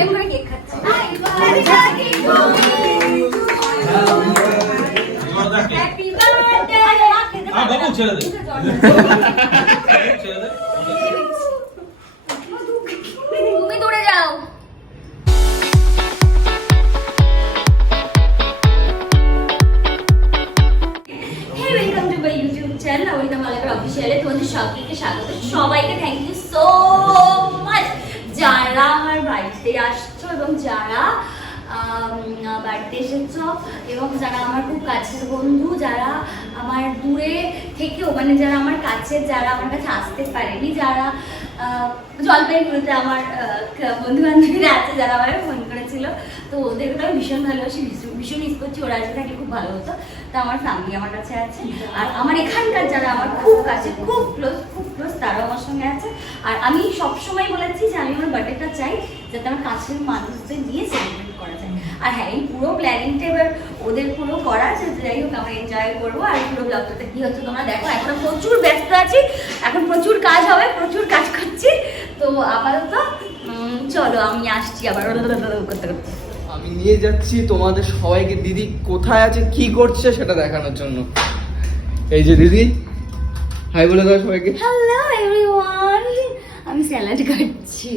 এমন করে কেক খাচ্ছে। Happy birthday. বাবু ছেড়ে দে। তুমি দূরে যাও। সবাইকে থ্যাংক ইউ সো মাচ যারা আমার বাড়িতে আসছো এবং যারা বাড়িতে এসেছো এবং যারা আমার খুব কাছের বন্ধু, যারা আমার দূরে থেকেও মানে যারা আমার কাছের, যারা আমার কাছে আসতে পারেনি, যারা জলপাইগুড়িতে আমার বন্ধু বান্ধবীরা আছে যারা আমার ফোন করেছিল, তো ওদেরকে আমি ভীষণ ভালোবাসি, ভীষণ মিস করছি। ওরা আসলে থাকলে খুব ভালো হতো। তো আমার ফ্যামিলি আমার কাছে আছে, আর আমার এখানকার যারা আমার খুব কাছে, খুব ক্লোজ তারাও আমার সঙ্গে আছে। আর আমি সবসময় বলেছি যে আমি আমার বার্থডেটা চাই যাতে আমার কাছের মানুষদের নিয়ে সেলিব্রেট করা যায়। আর হ্যাঁ, এই পুরো প্ল্যানিংটা এবার ওদের পুরো করা আছে, যাই হোক আমরা এনজয় করবো। আর পুরো ব্লগটাতে কি হচ্ছে তোমরা দেখো। এখন প্রচুর ব্যস্ত আছি, এখন প্রচুর কাজ হবে, প্রচুর কাজ করছি। তো আপাতত চলো আমি আসছি আবার করতে করতে। আমি নিয়ে যাচ্ছি তোমাদের সবাইকে দিদি কোথায় আছে কি করছে সেটা দেখানোর জন্য। এই যে দিদি, হাই বলে দাও সবাইকে। হ্যালো এভরিওয়ান, আমি স্যালাড কাটছি।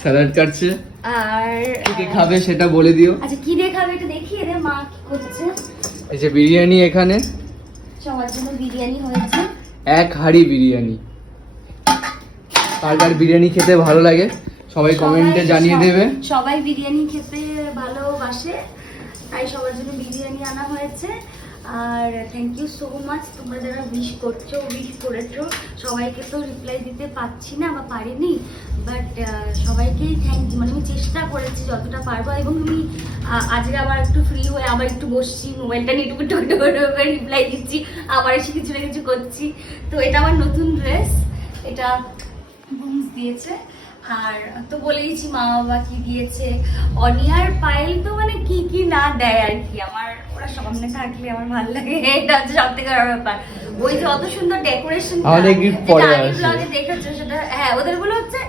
স্যালাড কাটছে। আর কি খাবে সেটা বলে দিও। আচ্ছা কি দিয়ে খাবে এটা দেখিয়ে দে, মা কি করছে। এই যে বিরিয়ানি, এখানে সবার জন্য বিরিয়ানি হয়েছে, এক হাঁড়ি বিরিয়ানি। কার বিরিয়ানি খেতে ভালো লাগে সবাই কমেন্টে জানিয়ে দেবে। সবাই বিরিয়ানি খেতে ভালোবাসে, তাই সবার জন্য বিরিয়ানি আনা হয়েছে। আর থ্যাংক ইউ সো মাচ তোমরা যারা উইশ করছো, উইশ করেছো। সবাইকে তো রিপ্লাই দিতে পারছি না বা পারিনি, বাট সবাইকেই থ্যাংক ইউ। মানে আমি চেষ্টা করেছি যতটা পারবো, এবং আমি আজকে আবার একটু ফ্রি হয়ে আবার একটু বসছি, মোবাইলটা নিয়ে টুকু রিপ্লাই দিচ্ছি, আবার এসে কিছু না কিছু করছি। তো এটা আমার নতুন ড্রেস, এটা বুমস দিয়েছে। আর তো বলে দিচ্ছি মা বাবা কি দিয়েছে। অনিয়ার পায়েল তো মানে কি কি না দেয় আর কি, আমার ওরা সামনে থাকলে আমার ভালো লাগে, এটা হচ্ছে সব থেকে বড় ব্যাপার। ওই যে অত সুন্দর ডেকোরেশন দেখেছো সেটা, হ্যাঁ ওদের গুলো হচ্ছে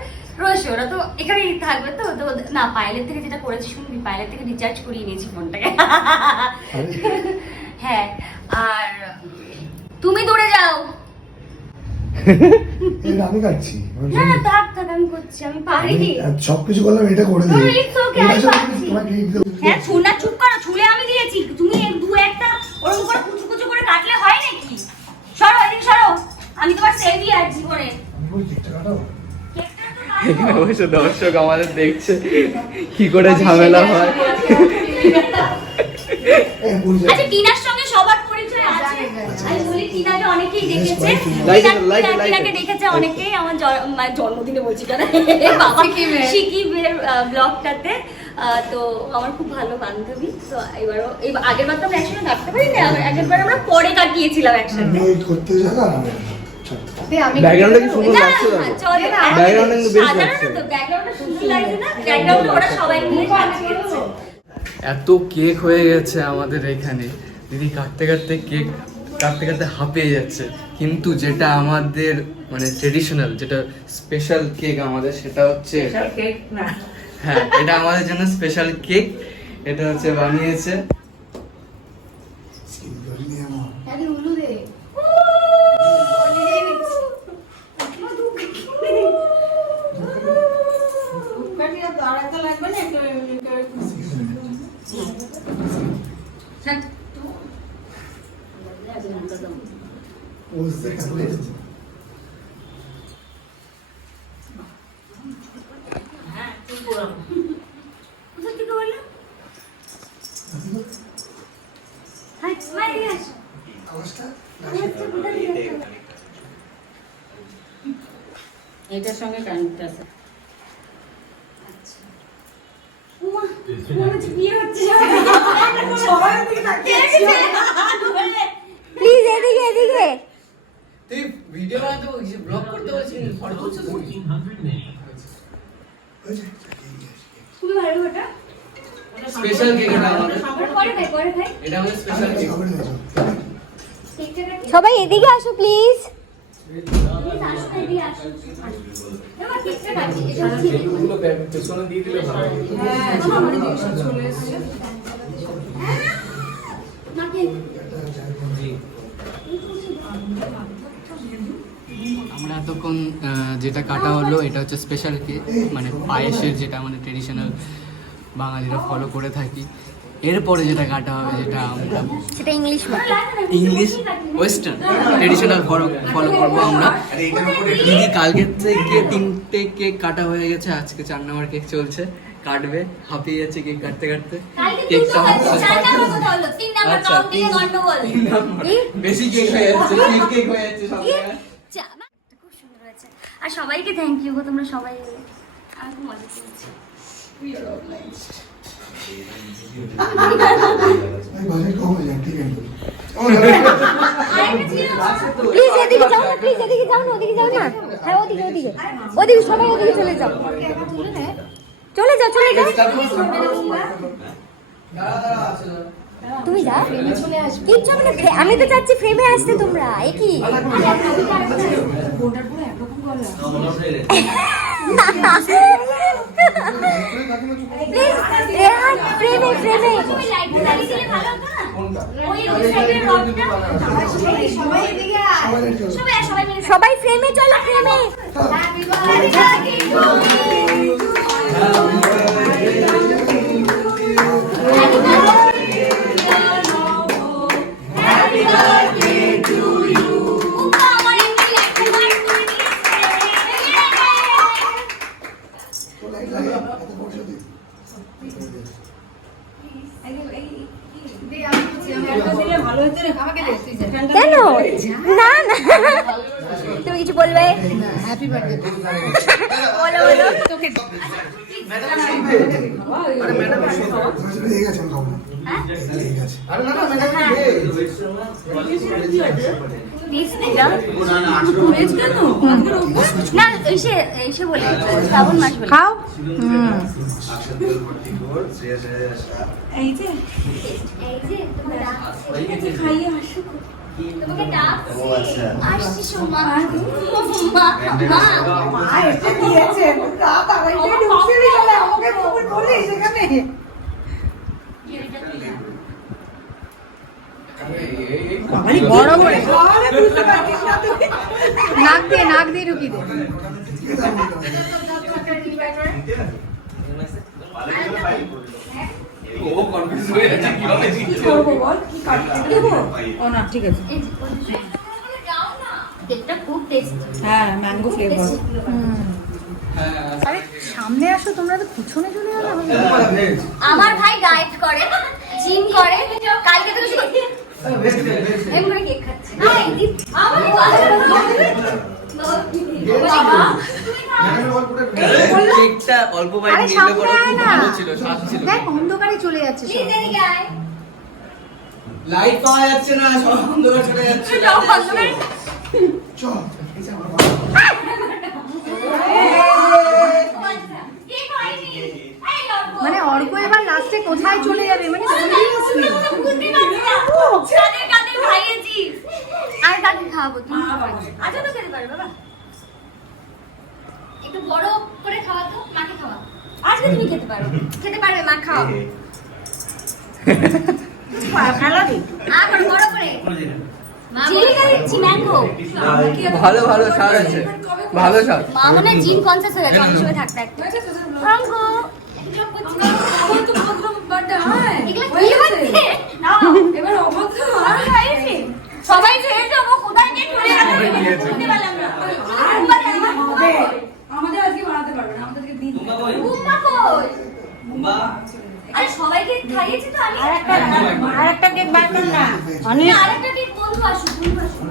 রয়েছে, ওরা তো এখানেই থাকবে। তো না, পায়েলের থেকে যেটা করেছি শুনবি, পায়েলের থেকে রিচার্জ করিয়ে নিয়েছি ফোনটাকে। হ্যাঁ, আর তুমি দূরে যাও। আমি কাটছি। না না থাক থাক, আমি করছি, আমি পারি। সবকিছু করলাম, এটা করে দিই। হ্যাঁ ছুনা, চুপ করো, ছুলে আমি দিয়েছি, তুমি দু একটা ওরকম করে কুচু কুচু করে কাটলে হয় নাকি? সরো এদিকে সরো, আমি তোমার সেভি আর জীবনে। এখানে বসে দর্শক আমাদের দেখছে কি করে ঝামেলা হয়। আচ্ছা টিনার সঙ্গে সবার পরিচয় আছে, আমি বলি টিনাকে অনেকেই দেখেছে, টিনাকে দেখেছে অনেকেই আমার জন্মদিনে বলছি কেন বাবা সিকিমের ব্লগটাতে। তো আমার খুব ভালো বান্ধবী। তো এবারও আগের বার তো আমরা একসঙ্গে কাটতে পারি না, আগের বার আমরা পরে কাটিয়েছিলাম একসাথে। ব্যাকগ্রাউন্ডটা কি সুন্দর লাগছে? ব্যাকগ্রাউন্ডটা কিন্তু বেশ লাগছে। ব্যাকগ্রাউন্ডটা সুন্দর লাগছে না? ব্যাকগ্রাউন্ডে ওরা সবাই মিলে সাজিয়েছে। এত কেক হয়ে গেছে আমাদের এখানে, দিদি কাটতে কাটতে হাঁপিয়ে যাচ্ছে। কিন্তু যেটা আমাদের মানে ট্রেডিশনাল, যেটা স্পেশাল কেক আমাদের, সেটা হচ্ছে হ্যাঁ, এটা আমাদের জন্য স্পেশাল কেক। এটা হচ্ছে বানিয়েছে এটার সঙ্গে কানেক্ট আছে। প্লিজ এদিকে এদিকে। তুই ভিডিও বানাতে বলছিস, ব্লগ করতে বলছিস, ফটো তুলছিস তুমি? খুবই ভালো ওটা। স্পেশাল কেক এটা আমাদের। পরে ভাই এটা আমাদের স্পেশাল কেক। সবাই এদিকে আসো প্লিজ। প্লিজ আসো এদিকে আসো এবার কেকটা কাটি এটা খেয়ে এগুলো পেছনে দিয়ে দিলে ভালো হবে। হ্যাঁ সামনে জিনিসটা চলে এসেছে। নাকি আমরা এতক্ষণ যেটা কাটা হলো এটা হচ্ছে স্পেশাল কেক, মানে পায়েসের, যেটা মানে ট্রেডিশনাল বাঙালিরা ফলো করে থাকি। এরপরে যেটা কাটা হবে, যেটা আমরা সেটা English English western traditional follow করবো আমরা। দিদি কালকের থেকে 3টে কেক কাটা হয়ে গেছে, আজকে 4 নম্বর কেক চলছে, কাটবে, হাঁপিয়ে যাচ্ছে কেক কাটতে কাটতে। কেকটা আচ্ছা, বেশি কেক হয়ে যাচ্ছে, কেক হয়ে যাচ্ছে সব জায়গায়। খুব সুন্দর হয়েছে। আর সবাইকে থ্যাংক ইউ গো, তোমরা সবাই এলে আর খুব মজা পেয়েছি। বাজেট কম হয়ে যায়, ঠিক আছে। প্লিজ এদিকে যাও না, প্লিজ এদিকে যাও না, ওদিকে যাও না। হ্যাঁ ওদিকে ওদিকে ওদিকে সবাই ওদিকে চলে যাও, চলে যাও চলে যাও। তুমি যাও, কিচ্ছু হবে না, আমি তো চাচ্ছি ফ্রেমে আসতে তোমরা। এ কি ফোনটার পুরো একরকম গলা। প্লিজ রেহান ফ্রেমে ফ্রেমে। তুমি লাইটটা জ্বালিয়ে দিলে ভালো হতো না? ওই সাইডের রডটা সবাই এদিকে আয়। সবাই মিলে সবাই ফ্রেমে চলো, ফ্রেমে। আমার এমনি লাইটটা বার করে তো লাইট লাগে, এত বড় সাথে। ভালো হতো রে, আমাকে দে তুই যা। কেন না না, তুমি কিছু বলবে? Happy birthday. বলো বলো। তোকে লেগে গেছে, আমি খাবো না। লেগে গেছে। না এসে এসে বলে শ্রাবণ মাস বলে খাও। এই যে এই যে তোমাকে খাইয়ে আসো, তোমাকে ডাকছি, আসছি সোমা মা মা আর এটা দিয়েছে রাত আড়াইটায় ঢুকছে রে, চলে আমাকে ফোন করলি সেখানে। বাবারি বড় করে আরে বুঝতে পারছিস না তুই। নাক দিয়ে ঢুকি দে। ও কনফিউজ হয়ে যাচ্ছে কিভাবে কি করবো বল, কি কাটতে দেবো? ও না ঠিক আছে। কেকটা খুব টেস্টি। হ্যাঁ ম্যাঙ্গো ফ্লেভার। আরে সামনে আসো, তোমরা তো পিছনে চলে গেলে। আমার ভাই ডায়েট করে, জিম করে, কালকে থেকে শুরু এম করে কেক খাচ্ছে। আমার কেকটা অল্প বাইট আরে নিলে সামনে বড় আয় খুব না। ভালো ছিল, স্বাদ ছিল। দেখ অন্ধকারে চলে যাচ্ছে সব। প্লিজ এদিকে আয়। লাইট পাওয়া যাচ্ছে না, সব অন্ধকার চলে যাচ্ছে। চল। কেক হয়নি। এই লড়বো। মানে অর্ক এবার লাস্টে কোথায় চলে যাবে, মানে সিরিয়াসলি। বুঝতে পারছি না। কাদের কাদের খাইয়েছি। আর কাকে খাওয়াবো তুমি? আচ্ছা তো খেতে পারবে বাবা। একটু বড় করে খাওয়া তো, মাকে খাওয়া। আজকে তুমি খেতে পারো। খেতে পারবে, মা খাও। ফেলাবি আর বড় করে। চিলিটা দিচ্ছি ম্যাঙ্গো। ভালো ভালো স্বাদ আছে, ভালো স্বাদ। মা মনে হয় জিন কনসিয়াস হয়ে গেছে অনেক সময় থাকতে থাকতে। ম্যাঙ্গো। এগুলো করছি না। আমার তো ভদ্র বার্থডে হয় এগুলো কি হচ্ছে? নাও। এবার অভদ্র আমি খাইয়েছি। সবাই খেয়েছে, ও কোথায় গিয়ে চলে গেল বুঝতে পারলাম না। আমাদের আজকে বানাতে পারবে না, আমাদেরকে দিন বুম্বা কই? আরে সবাইকে খাইয়েছি তো আমি। আরেকটা কেক বার কর না। আমি আরেকটা কেক বন্ধু আসুক, বন্ধু আসুক।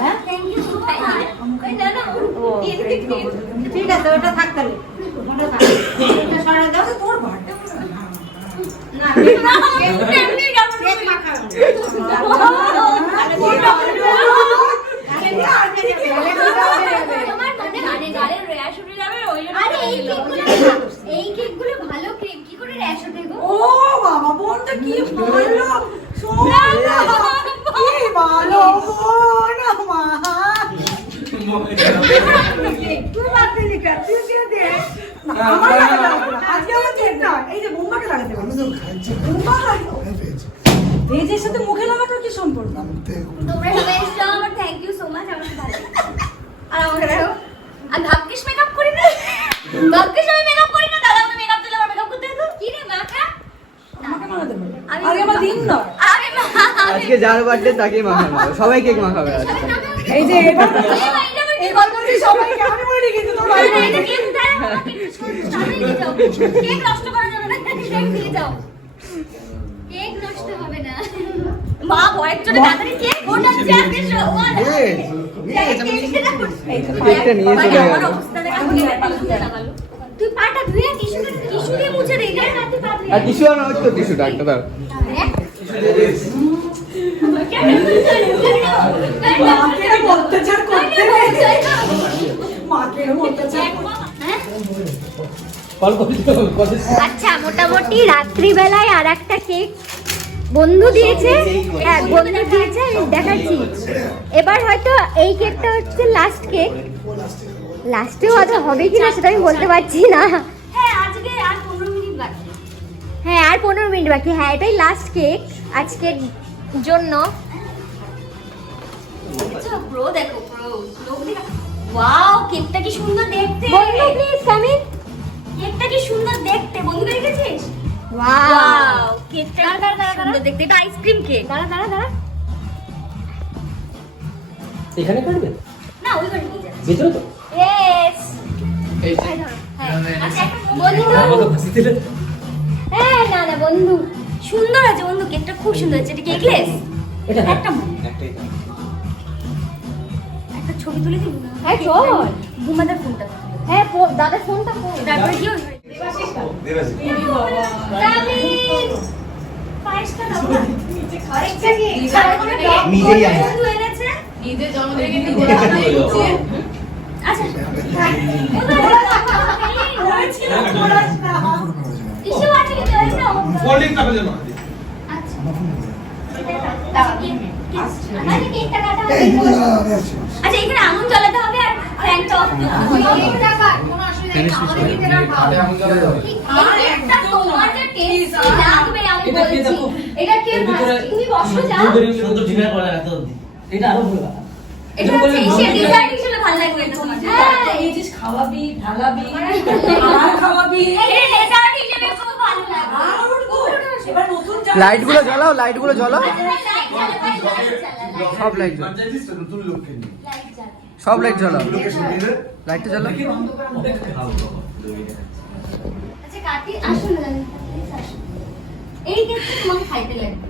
হ্যাঁ থ্যাংক ইউ সো মাচ। এই না না ঠিক আছে ওটা থাক তাহলে, ওটা থাক, এটা সরা দাও। তোর বার্থডে না এমনি যাবো কেক মাখাও। আমার মনে মানে গালের র্যাশ উঠে যাবে ওই জন্য। আরে এই কেকগুলো ভালো কেক, কি করে র্যাশ ওঠে গো? ও বাবা বোনটা কি ভালো, সোনা কি ভালো বোন মা। তুই বাদ দিলি কেন? তুই দিয়ে দে। না, আমার লাগাতে হবে না। আজকে আমার দিন না। এই যে বোম্বাকে লাগাতে হবে। আমি তো খাইছি বোম্বা লাগাতে হবে। আমি পেয়েছি ভেজের সাথে মুখে লাগানোর কি সম্পর্ক? আমি দেখো তোমরা সবাই এসছো, আমার থ্যাংক ইউ সো মাচ, আমার খুব ভালো লাগছে। আর আমাকে দেখো, আমি ভাগ্যিস মেকআপ করি না, ভাগ্যিস আমি মেকআপ করি না, দাদা আমি মেকআপ দিলে আমার মেকআপ করতে হতো। কি রে মাখা? আমাকে লাগাতে হবে। আমি- আগে আমার দিন নয়। আরে আজকে যার বার্থডে তাকেই মাখানো হবে। সবাই কেক মাখাবে আজকে। এই যে এবার এবার করছি সবাই কেমন বলি কিন্তু তোর আরে না, এটা কেক দাও, আমাকে একটু সামনে নিয়ে যাও। কেক নষ্ট করা যাবে না, কেক দিয়ে যাও। কেক নষ্ট হবে না। মা ভয়ের জন্য তাড়াতাড়ি কেক ওঠাচ্ছে আজকে সবার। কেকটা নিয়ে চলে আমার গেল। অবস্থা দেখো, কেকের পাতা ধুয়ে লাগালো। তুই পাটা ধুয়ে টিস্যু দিয়ে মুছে দে, না না তুই পা ধুয়ে। আর টিস্যু আনো তো টিস্যুটা একটা দাও। মাকে অত্যাচার করতে মাকে অত্যাচার হ্যাঁ? কল করে আচ্ছা মোটামুটি রাত্রিবেলায় আর একটা কেক বন্ধু দিয়েছে, হ্যাঁ বন্ধু দিয়েছে, আমি দেখাচ্ছি। এবার হয়তো এই কেকটা হচ্ছে লাস্ট কেক, লাস্টেও হয়তো হবে কিনা সেটা আমি বলতে পারছি না। হ্যাঁ, আজকে আর 15 মিনিট বাকি। হ্যাঁ আর 15 মিনিট বাকি, হ্যাঁ এটাই লাস্ট কেক আজকের জন্য। আচ্ছা, ব্রো দেখো, ব্রো লোক দেখো। ওয়াও, কেকটা কি সুন্দর দেখতে। বন্ধু প্লিজ কাম ইন। কেকটা কি সুন্দর দেখতে, বন্ধুকে দেখেছিস? ওয়াও, ওয়াও, কেকটা সুন্দর দেখতে। এটা আইসক্রিম কেক। দাঁড়া দাঁড়া দাঁড়া। এখানে কাটবে না, ওই ঘরে নিয়ে যাচ্ছে। ভিতরে তো ইয়েস। এই যে। হ্যাঁ, আচ্ছা, একটা বন্ধু। আমাকে ফাঁসি দিলে হ্যাঁ, না না বন্ধু, সুন্দর আছে বন্ধু, কেকটা খুব সুন্দর আছে। এটা কেকলেস। এটা একটা একটা ছবি তুলে দিবি না? হ্যাঁ চল। বুমাদার ফোনটা। হ্যাঁ দাদার ফোনটা ফোন। তারপরে কি হবে? রাবিন, পায়েসটা দাও না। আরেকটা কি? নিজেই আনে। বন্ধু এনেছে? আচ্ছা। টিস্যু আছে কি দেওয়া যাও? ফোল্ডিং কাপে দেবো আচ্ছা। আচ্ছা, কেকটা কাটা হবে। এই বুঝা আমি আছি আচ্ছা, এখানে আগুন জ্বালাতে হবে আর ফ্যানটা অফ করতে হবে। কেকটা কাট, কোনো অসুবিধা নেই। আমাদের দিতে না খাও। এই কেকটা তোমার যে টেস্টি লাগবে আমি বলছি। এটা কে ফার্স্ট? তুমি বসো যাও। সুন্দর ডিনার করে এত এটা আরো ভালো এটা হচ্ছে এশিয়ান ডিজার্ট হিসেবে ভালো লাগবে এটা তোমার। হ্যাঁ, এই যে খাওয়াবি ঢালাবি আর খাওয়াবি এটা ডেজার্ট হিসেবে খুব ভালো লাগবে। আর উঠবো এবার নতুন লাইট গুলো জ্বালাও, লাইট গুলো জ্বালাও, সব লাইট জ্বালাও, সব লাইট জ্বালাও, লাইটটা জ্বালাও। আচ্ছা, কাটি আসুন না, প্লিজ আসুন। এই কেকটা তোমাকে খাইতে লাগবে।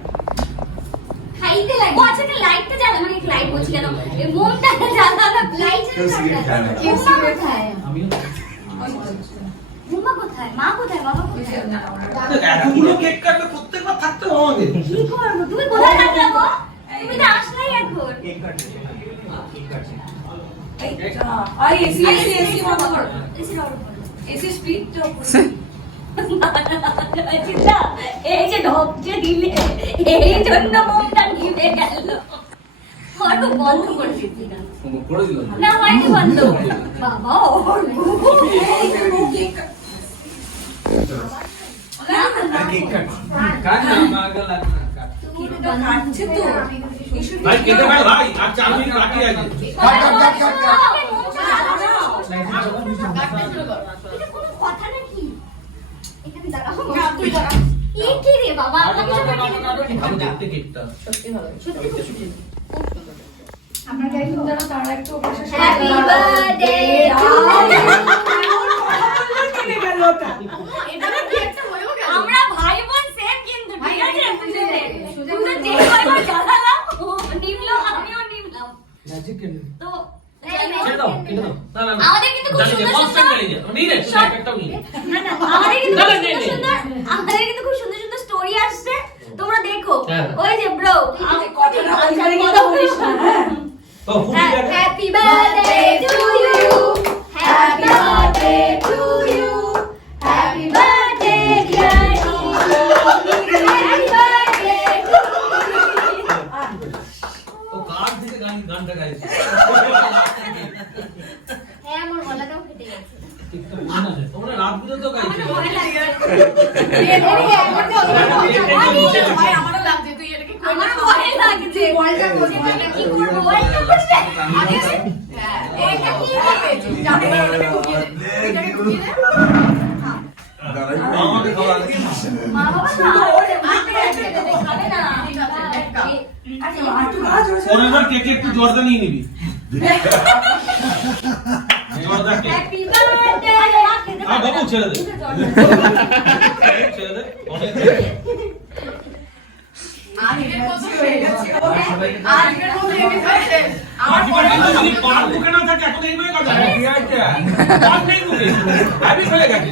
খাইতে লাগবে। ও আচ্ছা, লাইটটা জ্বালা, মানে লাইট বলছি কেন? এই মোমটা জ্বালানো, লাইট জ্বালানো। কেসি কোথায়? মুম্মা কোথায়? মা কোথায়? বাবা কোথায়? এতগুলো কেক কাটবে প্রত্যেকবার থাকতে হবে আমাদের কি করবো? তুমি কোথায় থাকলে গো? তুমি তো আসলেই এখন। আর এসি বন্ধ করো এসির অর্ডার করো। এসি স্পিড চিন্তা, এই যে ঢপ যে দিলে, এই জন্য মোমটা নিভে গেল। হয়তো বন্ধ করে দিবি না। না, হয়নি বন্ধ। বাবা, ওর কাটছে তো ভাই কেটে ভাই ভাই আর 4 মিনিট বাকি আছে এটা কোনো কথা নাকি? এখানে দাঁড়াও। এ কি রে বাবা, আমাকে সব আমি দেখতে কেকটা সত্যি খুব সুন্দর। আমরা যাই তো জানো তারা একটু পাশে হ্যাপি বার্থডে টু আমরা ভাই বোন সেম কিন্তু ঠিক আছে শুধু যে কয়বার জ্বালালাম ও নিমলো আমিও নিমলাম তো ছেড়ে দাও কেটে দাও না না আমাদের কিন্তু খুব জানি যে সুন্দর কনস্ট্যান্ট সুন্দর গাড়ি যা নেই রে একটাও নেই না না আমাদের কিন্তু না, খুব না, সুন্দর সুন্দর আমাদের কিন্তু খুব সুন্দর সুন্দর স্টোরি আসছে তোমরা দেখো হ্যাঁ। ওই যে ব্রো কথাটা ওইখানে কিন্তু বলিস না হ্যাঁ তো ফুটি লাগে happy birthday to you happy birthday to you happy birthday dear happy birthday to ও কার দিকে গানটা গাইছে দুধ তো খাইছি। আমার ভয় লাগছে। আমারও লাগছে তুই এটাকে আমার ভয় লাগছে। বলটা করবি এটা কি করবো? বলটা করতে। এটা কি হবে জানো না ওটাকে ঢুকিয়ে দে এটাকে ঢুকিয়ে দে আমাকে খাওয়া মা বাবা না, খাবে না। পরের বার কেকে একটু জর্দা নিয়ে নিবি। জর্দা কেক। Happy birthday! হ্যাঁ বাবু ছেড়ে দে। ছেড়ে দে। অনেক আজকের মতো হয়ে গেছে আজকের মতো হয়ে গেছে আমার পরে যদি পার মুখে না থাকে এখন এইভাবে কথা হয়। কি আছে? পার নেই মুখে। আমি ফেলে গেছি।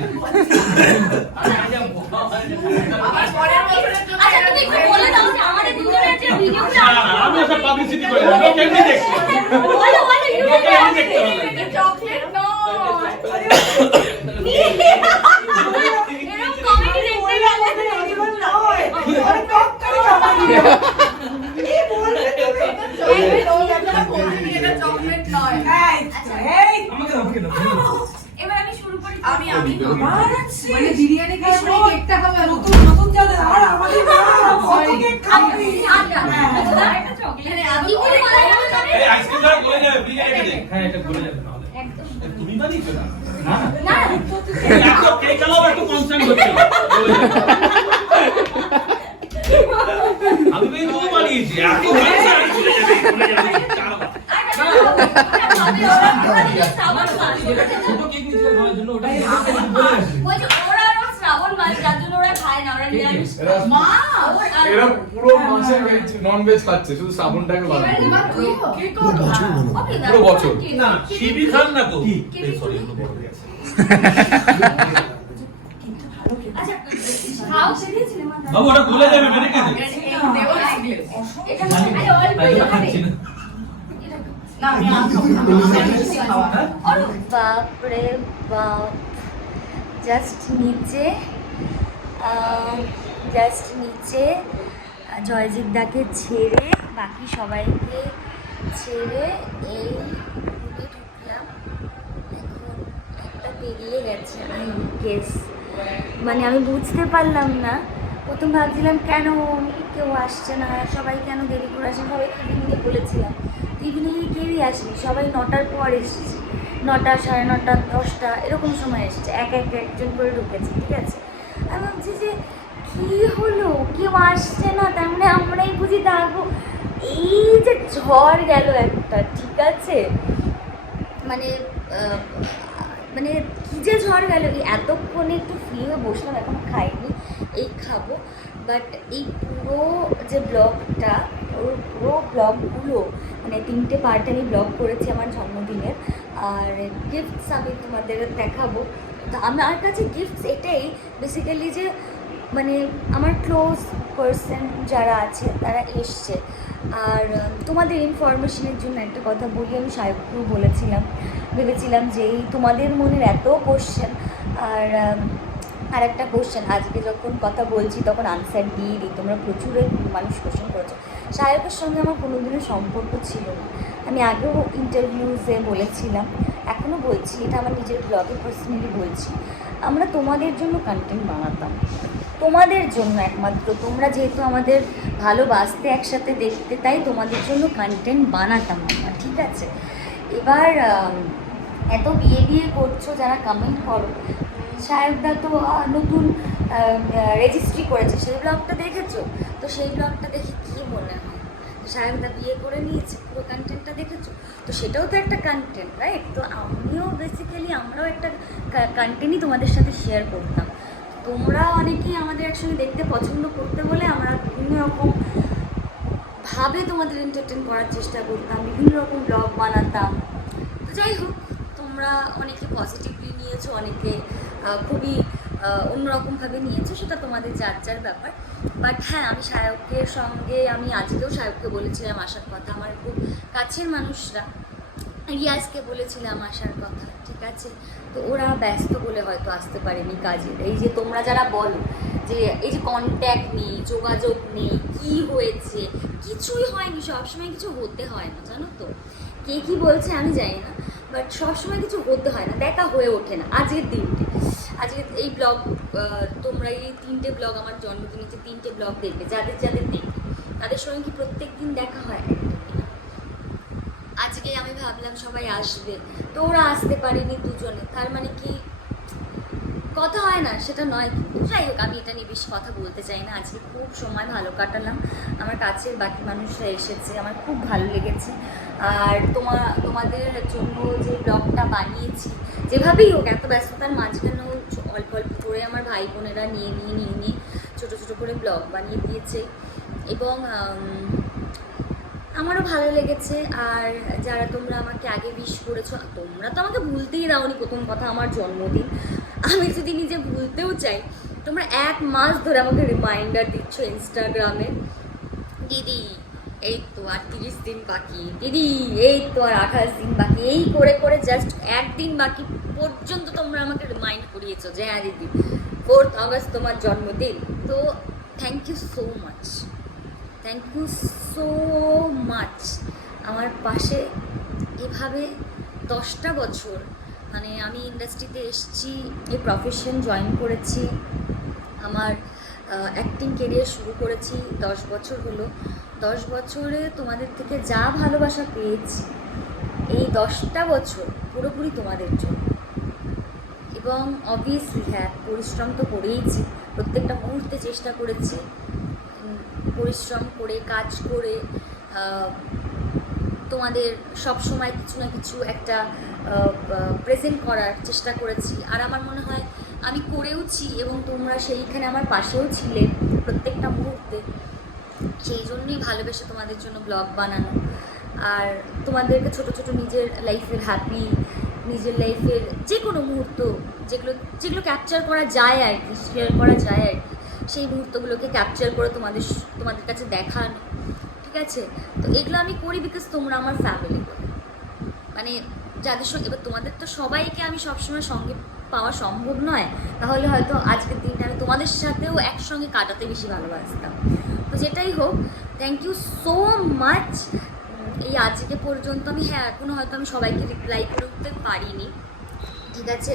আমার পরের বছরের জন্য আচ্ছা তুমি একটু বলে দাও যে আমাদের দুজনের যে ভিডিওগুলো না, না, আমি একটা পাবলিসিটি করে দেব। লোক এমনি দেখছে। বলো বলো লোকে ইউটিউবে এমনি দেখতে হবে। এটা চকলেট নয় এরকম কমেডি দেখতে গেলে এটা চকলেট নয় আমাকে দাও। এবার আমি শুরু করি। আমি মানে বিরিয়ানি খাওয়ার পরে কেকটা খাবে নতুন একটা চকলেট আমি বলে এই আইসক্রিম ধরে গলে যাবে। বিরিয়ানি রেখে দে। হ্যাঁ এটা গলে যাবে নাহলে। একদম তুমি বানিয়েছো না? না না। না এত কেক চালাও একটু কনসার্ন হচ্ছে। আমি তো তুমি বানিয়েছি। এত কনসার্ন চলে যাবে। চলে যাবে। চালাবা। ছোট কেক নিতে খাওয়ার জন্য ওটা বলছে ওরা শ্রাবণ মাস যার জন্য ওরা খায় না, ওরা নিরামিষ। মা এরা পুরো মাসে নন ভেজ খাচ্ছে, শুধু শ্রাবণটাকে বাদ দিয়ে। তুই কি পুরো বছর মনে হয়। ওকে, পুরো বছর। না শিবি খান না তো। এই সরি এগুলো বড় হয়ে গেছে। আচ্ছা খাও ছেড়েছিলে মাথা। বাবু ওটা গলে যাবে মেরে কে দে। দেব লাগলে এটা আরে অল্প আমি খাবে। খাচ্ছি না। না আমি আর খাবো না আমি বেশি খাওয়া বাপরে বাপ, জাস্ট নিচে জয়জিৎ দাকে ছেড়ে বাকি সবাইকে ছেড়ে এই রুমে ঢুকলাম। এখন একটা পেরিয়ে গেছে, আই গেস, মানে আমি বুঝতে পারলাম না। প্রথম ভাবছিলাম কেন কেউ আসছে না, সবাই কেন দেরি করে আসে, সবাইকে ইভিনিংয়ে বলেছিলাম, ইভিনিংয়ে কেউই আসেনি, সবাই 9টার পর এসেছে, 9টা, 9:30, 10টা এরকম সময় এসেছে, একজন করে ঢুকেছে, ঠিক আছে। আমি ভাবছি যে কী হলো, কেউ আসছে না, তার মানে আমরাই বুঝি থাকবো। এই যে ঝড় গেল একটা, ঠিক আছে, মানে মানে কী যে ঝড় গেল, এই এতক্ষণে একটু ফ্রি হয়ে বসলাম, এখন খাইনি, এই খাবো। বাট এই পুরো যে ব্লগটা, পুরো ব্লগগুলো মানে 3টে পার্টে আমি ব্লগ করেছি আমার জন্মদিনের, আর গিফটস আমি তোমাদের দেখাবো। তো আমার কাছে গিফটস এটাই বেসিক্যালি যে মানে আমার ক্লোজ পার্সন যারা আছে তারা এসছে। আর তোমাদের ইনফরমেশনের জন্য একটা কথা বলি, আমি সাহেবকেও বলেছিলাম, ভেবেছিলাম যে এই তোমাদের মনের এত কোশ্চেন, আর একটা কোশ্চেন আজকে যখন কথা বলছি তখন আনসার দিয়ে দিই, তোমরা প্রচুর মানুষ কোশ্চেন করেছো। সাহেবের সঙ্গে আমার কোনো দিনের সম্পর্ক ছিল না, আমি আগেও ইন্টারভিউসে বলেছিলাম, এখনও বলছি, এটা আমার নিজের ব্লগে পার্সোনালি বলছি, আমরা তোমাদের জন্য কন্টেন্ট বানাতাম, তোমাদের জন্য একমাত্র, তোমরা যেহেতু আমাদের ভালোবাসতে, একসাথে দেখতে, তাই তোমাদের জন্য কন্টেন্ট বানাতাম আমরা, ঠিক আছে। এবার এত বিয়ে করছো যারা কমেন্ট করো, সাহেবদা তো নতুন রেজিস্ট্রি করেছে, সেই ব্লগটা দেখেছো তো, সেই ব্লগটা দেখে কী মনে হয়, সাহেবদা বিয়ে করে নিয়েছে, পুরো কন্টেন্টটা দেখেছো তো, সেটাও তো একটা কন্টেন্ট, রাইট? তো আমিও বেসিক্যালি আমরাও একটা কন্টেন্টই তোমাদের সাথে শেয়ার করতাম, তোমরা অনেকেই আমাদের একসঙ্গে দেখতে পছন্দ করতে বলে আমরা বিভিন্ন রকম ভাবে তোমাদের এন্টারটেন করার চেষ্টা করতাম, বিভিন্ন রকম ব্লগ বানাতাম। তো যাই হোক, তোমরা অনেকে পজিটিভলি নিয়েছো, অনেকে খুবই অন্যরকমভাবে নিয়েছো, সেটা তোমাদের যার যার ব্যাপার। বাট হ্যাঁ, আমি সায়কের সঙ্গে, আমি আজকেও সায়ককে বলেছিলাম আসার কথা, আমার খুব কাছের মানুষরা, রিয়াজকে বলেছিলাম আসার কথা, ঠিক আছে। তো ওরা ব্যস্ত বলে হয়তো আসতে পারেনি কাজের। এই যে তোমরা যারা বলো যে এই যে কন্ট্যাক্ট নেই, যোগাযোগ নেই, কী হয়েছে, কিছুই হয়নি, সবসময় কিছু হতে হয় না, জানো তো, কে কী বলছে আমি জানি না, বাট সবসময় কিছু হতে হয় না, দেখা হয়ে ওঠে না। আজকের দিনটি আজকে এই ব্লগ তোমরা এই 3টে ব্লগ আমার জন্মদিনের যে 3টে ব্লগ দেখবে, যাদের যাদের দেখবে তাদের সঙ্গে কি প্রত্যেক দিন দেখা হয়? আজকে আমি ভাবলাম সবাই আসবে, তো ওরা আসতে পারেনি দুজনে, তার মানে কি কথা হয় না সেটা নয়। কিন্তু যাই হোক, আমি এটা নিয়ে বেশি কথা বলতে চাই না। আজকে খুব সময় ভালো কাটালাম, আমার কাছের বাকি মানুষরা এসেছে, আমার খুব ভালো লেগেছে। আর তোমাদের জন্য যে ব্লগটা বানিয়েছি, যেভাবেই হোক এত ব্যস্ততার মাঝখানেও অল্প অল্প করে আমার ভাই বোনেরা নিয়ে ছোটো ছোটো করে ব্লগ বানিয়ে দিয়েছে এবং আমারও ভালো লেগেছে। আর যারা তোমরা আমাকে আগে উইশ করেছো, তোমরা তো আমাকে ভুলতেই দাওনি। প্রথম কথা, আমার জন্মদিন আমি যদি নিজে ভুলতেও চাই, তোমরা 1 মাস ধরে আমাকে রিমাইন্ডার দিচ্ছ ইনস্টাগ্রামে, দিদি এই তো আর 30 দিন বাকি, দিদি এই তো আর 28 দিন বাকি, এই করে করে জাস্ট 1 দিন বাকি পর্যন্ত তোমরা আমাকে রিমাইন্ড করিয়েছো যে হ্যাঁ দিদি 4 আগস্ট তোমার জন্মদিন। তো thank you so much, thank you so much. আমার পাশে এভাবে 10টা বছর, মানে আমি ইন্ডাস্ট্রিতে এসেছি, এই প্রফেশন জয়েন করেছি, আমার অ্যাক্টিং কেরিয়ার শুরু করেছি 10 বছর হলো। 10 বছরে তোমাদের থেকে যা ভালোবাসা পেয়েছি, এই 10টা বছর পুরোপুরি তোমাদের জন্য। এবং অবভিয়াসলি হ্যাঁ, পরিশ্রম তো করেইছি, প্রত্যেকটা মুহূর্তে চেষ্টা করেছি, পরিশ্রম করে কাজ করে তোমাদের সব সময় কিছু না কিছু একটা প্রেজেন্ট করার চেষ্টা করেছি। আর আমার মনে হয় আমি করেওছি এবং তোমরা সেইখানে আমার পাশেও ছিলে প্রত্যেকটা মুহূর্তে। সেই জন্যই ভালোবেসে তোমাদের জন্য ব্লগ বানানো, আর তোমাদেরকে ছোট ছোট নিজের লাইফের হ্যাপি, নিজের লাইফের যে কোনো মুহূর্ত যেগুলো ক্যাপচার করা যায় আর কি, শেয়ার করা যায় আর কি, সেই মুহূর্তগুলোকে ক্যাপচার করে তোমাদের কাছে দেখানো। ঠিক আছে, তো এগুলো আমি করি বিকজ তোমরা আমার ফ্যামিলি, মানে যাদের সঙ্গে, এবার তোমাদের তো সবাইকে আমি সবসময় সঙ্গে পাওয়া সম্ভব নয়, তাহলে হয়তো আজকের দিনটা আমি তোমাদের সাথেও একসঙ্গে কাটাতে বেশি ভালোবাসতাম। তো যেটাই হোক, থ্যাংক ইউ সো মাচ। এই আজকে পর্যন্ত আমি এখনও হয়তো আমি সবাইকে রিপ্লাই করতে পারিনি, ঠিক আছে,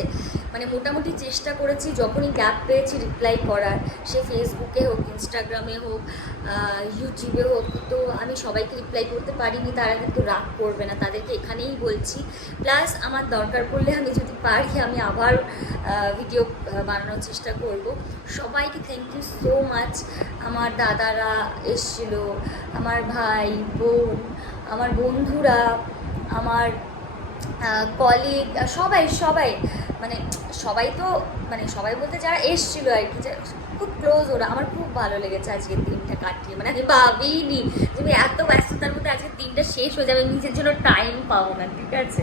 মানে মোটামুটি চেষ্টা করেছি যখনই গ্যাপ পেয়েছি রিপ্লাই করার, সে ফেসবুকে হোক, ইনস্টাগ্রামে হোক, ইউটিউবে হোক। তো আমি সবাইকে রিপ্লাই করতে পারিনি, তারা কিন্তু রাগ করবে না, তাদেরকে এখানেই বলছি। প্লাস আমার দরকার পড়লে আমি যদি পারি আমি আবার ভিডিও বানানোর চেষ্টা করব। সবাইকে থ্যাংক ইউ সো মাচ। আমার দাদারা এসছিল, আমার ভাই বোন, আমার বন্ধুরা, আমার কলিগ, সবাই মানে সবাই বলতে যারা এসছিল আর কি, খুব ক্লোজ ওরা, আমার খুব ভালো লেগেছে আজকের দিনটা কাটিয়ে। মানে আমি ভাবিনি যে আমি এত ব্যস্ততার মধ্যে আজকের দিনটা শেষ হয়ে যাবে, নিজের জন্য টাইম পাবো না, ঠিক আছে।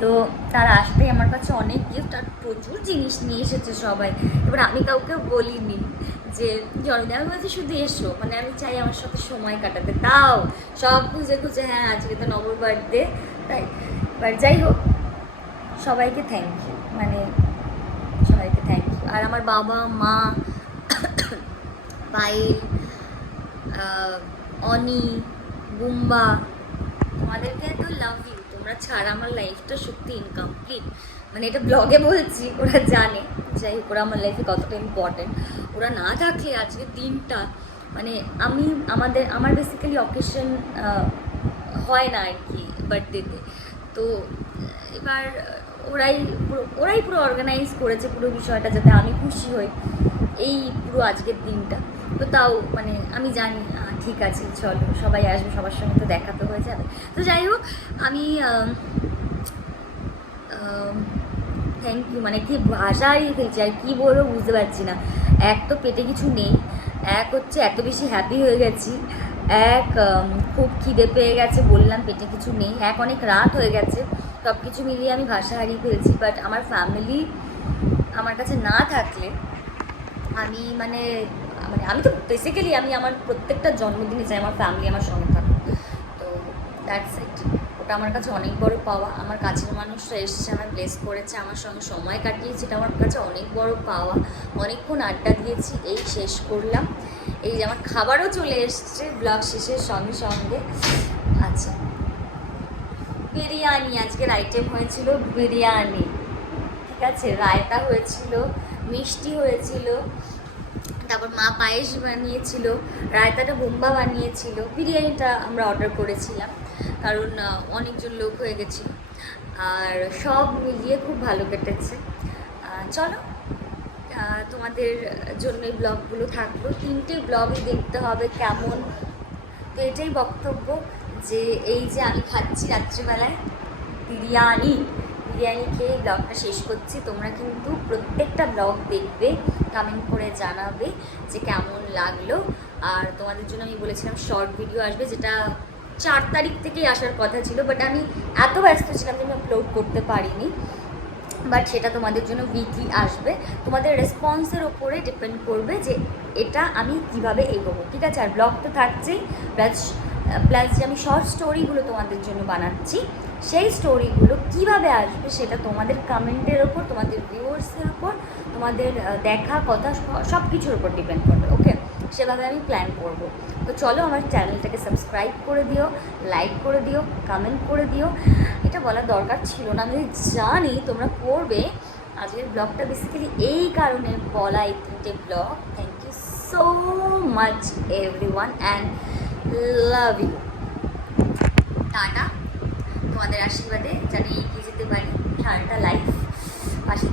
তো তারা আসতেই আমার কাছে অনেক গিফট আর প্রচুর জিনিস নিয়ে এসেছে সবাই। এবার আমি কাউকে বলিনি যে জন্মদিন, আমি বলছি শুধু এসো, মানে আমি চাই আমার সাথে সময় কাটাতে, তাও সব খুঁজে হ্যাঁ আজকে তো নবর বার্থডে, তাই। বাট যাই হোক, সবাইকে থ্যাংক ইউ, মানে সবাইকে থ্যাংক ইউ। আর আমার বাবা মা, পায়েল, অনি, বুম্বা, তোমাদেরকে তো লাভ ইউ। তোমরা ছাড়া আমার লাইফটা সত্যি ইনকমপ্লিট, মানে এটা ব্লগে বলছি, ওরা জানে যাই হোক ওরা আমার লাইফে কতটা ইম্পর্টেন্ট। ওরা না থাকলে আজকের দিনটা, মানে আমার বেসিক্যালি অকেশন হয় না আর কি বার্থডেতে। তো এবার ওরাই পুরো অর্গানাইজ করেছে পুরো বিষয়টা, যাতে আমি খুশি হই এই পুরো আজকের দিনটা। তো তাও মানে আমি জানি ঠিক আছে চলো সবাই আসবে, সবার সঙ্গে তো দেখা তো হয়ে যাবে। তো যাই হোক, আমি থ্যাংক ইউ, মানে কি ভাষা হারিয়ে ফেলছি, আর কী বলবো বুঝতে পারছি না। এক তো পেটে কিছু নেই, এক হচ্ছে এত বেশি হ্যাপি হয়ে গেছি, এক খুব খিদে পেয়ে গেছে, বললাম পেটে কিছু নেই, এক অনেক রাত হয়ে গেছে, সব কিছু মিলিয়ে আমি ভাষা হারিয়ে ফেলছি। বাট আমার ফ্যামিলি আমার কাছে না থাকলে আমি মানে আমি তো বেসিক্যালি আমি আমার প্রত্যেকটা জন্মদিনে চাই আমার ফ্যামিলি আমার সঙ্গে থাকুক। তো দ্যাটস ইট, ওটা আমার কাছে অনেক বড় পাওয়া। আমার কাছের মানুষরা এসেছে, আমার ব্লেস করেছে, আমার সঙ্গে সময় কাটিয়েছে, এটা আমার কাছে অনেক বড় পাওয়া। অনেকক্ষণ আড্ডা দিয়েছি, এই শেষ করলাম। এই যে আমার খাবারও চলে এসছে ব্লগ শেষের সঙ্গে সঙ্গে। আচ্ছা, বিরিয়ানি আজকের আইটেম হয়েছিল বিরিয়ানি, ঠিক আছে, রায়তা হয়েছিল, মিষ্টি হয়েছিল, তারপর মা পায়েস বানিয়েছিল, রায়তাটা বোম্বা বানিয়েছিল, বিরিয়ানিটা আমরা অর্ডার করেছিলাম কারণ অনেকজন লোক হয়ে গেছিল, আর সব মিলিয়ে খুব ভালো কেটেছে। চলো তোমাদের জন্য এই ব্লগগুলো থাকলো, 3টে ব্লগই দেখতে হবে কেমন। তো এটাই বক্তব্য যে এই যে আমি খাচ্ছি রাত্রিবেলায় বিরিয়ানি খেয়ে ব্লগটা শেষ করছি। তোমরা কিন্তু প্রত্যেকটা ব্লগ দেখবে, কমেন্ট করে জানাবে যে কেমন লাগলো। আর তোমাদের জন্য আমি বলেছিলাম শর্ট ভিডিও আসবে, যেটা 4 তারিখ থেকেই আসার কথা ছিল, বাট আমি এত ব্যস্ত ছিলাম যে আমি আপলোড করতে পারিনি। বাট সেটা তোমাদের জন্য উইকলি আসবে, তোমাদের রেসপন্সের ওপরে ডিপেন্ড করবে যে এটা আমি কিভাবে এগোবো, ঠিক আছে। আর ব্লগ তো থাকছেই, প্লাস যে আমি শর্ট স্টোরিগুলো তোমাদের জন্য বানাচ্ছি, সেই স্টোরিগুলো কিভাবে আসবে সেটা তোমাদের কমেন্টের ওপর, তোমাদের ভিউয়ার্সের ওপর, তোমাদের দেখা কথা সব কিছুর ওপর ডিপেন্ড করবে। ওকে, সেভাবে আমি প্ল্যান করব। তো চলো আমার চ্যানেলটাকে সাবস্ক্রাইব করে দিও, লাইক করে দিও, কমেন্ট করে দিও। এটা বলার দরকার ছিল না, আমি জানি তোমরা করবে। আজকের ব্লগটা বেসিক্যালি এই কারণে বলা, এই 3টে blog. Thank you so much everyone and love you. Tata, তোমাদের আশীর্বাদে জানি এগিয়ে যেতে পারি সারাটা লাইফ পাশে